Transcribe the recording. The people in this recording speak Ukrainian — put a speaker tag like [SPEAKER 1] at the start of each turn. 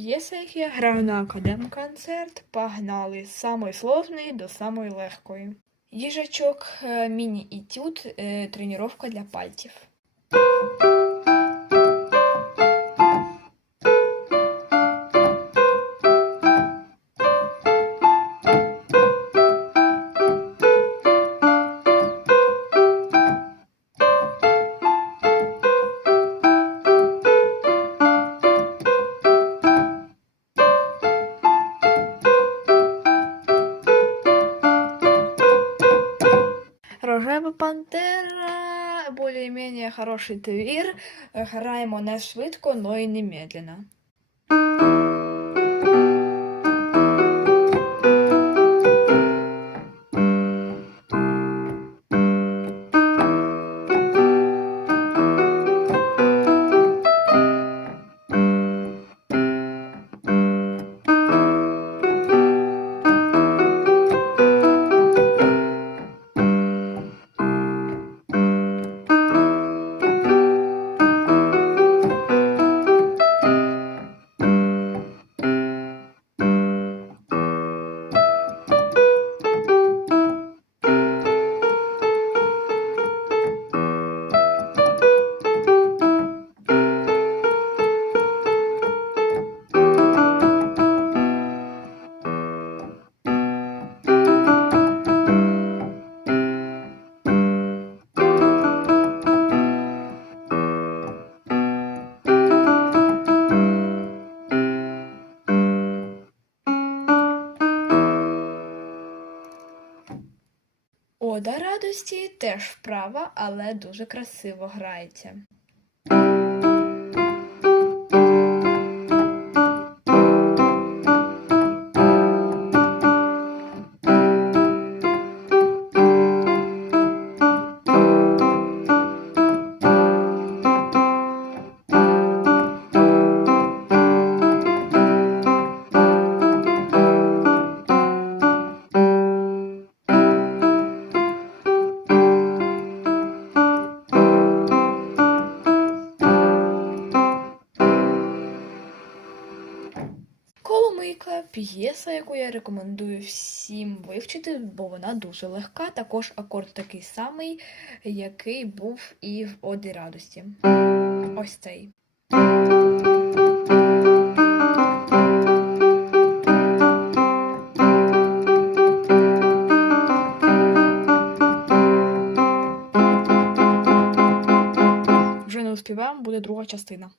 [SPEAKER 1] п'єса, яку я граю на академ-концерт. Погнали з самої сложної до самої легкої. Їжачок, е, міні-етюд, е, тренування для пальців. Рожева пантера, більш-менш хороший твір. Граємо не швидко, но і не Ода радості теж вправа, але дуже красиво грається. Коломийка п'єса, яку я рекомендую всім вивчити, бо вона дуже легка. Також акорд такий самий, який був і в Оді радості. Ось цей. Вже не успіваємо, буде друга частина.